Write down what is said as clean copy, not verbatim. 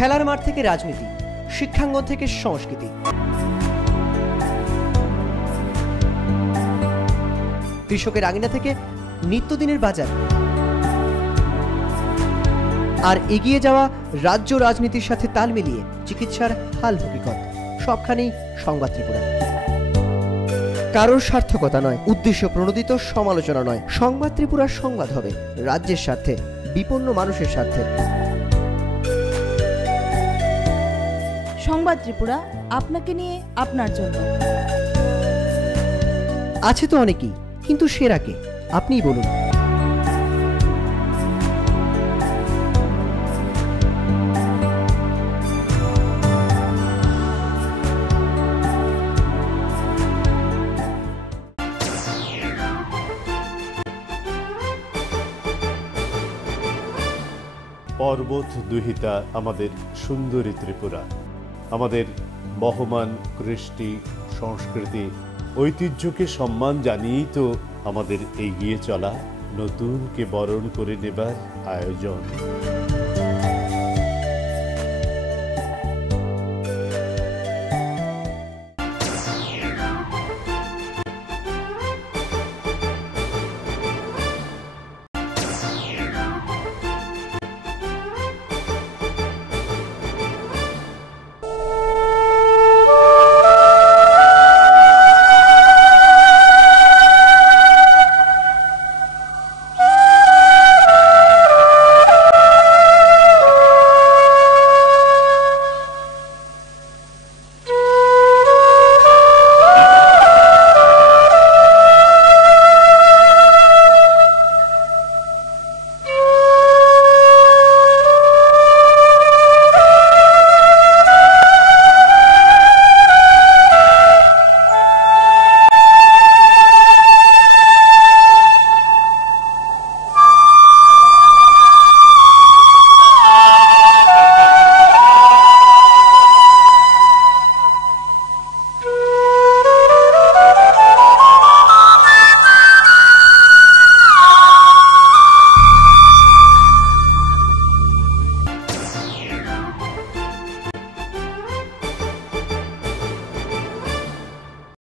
খেলার মাঠ থেকে রাজনীতি, শিক্ষাঙ্গন থেকে সংস্কৃতি, কৃষকের আঙিনা থেকে নিত্যদিনের বাজার, আর এগিয়ে যাওয়া রাজ্য রাজনীতির সাথে তাল মিলিয়ে চিকিৎসার হাল হকিকত, সবখানেই সংবাদ ত্রিপুরা। কারোর সার্থকতা নয়, উদ্দেশ্য প্রণোদিত সমালোচনা নয়, সংবাদ ত্রিপুরার সংবাদ হবে রাজ্যের স্বার্থে, বিপন্ন মানুষের স্বার্থে। সংবাদ ত্রিপুরা আপনাকে নিয়ে, আপনার জন্য। আছে তো অনেকেই, কিন্তু সেরা কে? আপনিই বলুন। পর্বত দুহিতা আমাদের সুন্দরী ত্রিপুরা, আমাদের বহমান কৃষ্টি, সংস্কৃতি, ঐতিহ্যকে সম্মান জানিয়েই তো আমাদের এগিয়ে চলা, নতুনকে বরণ করে নেবার আয়োজন।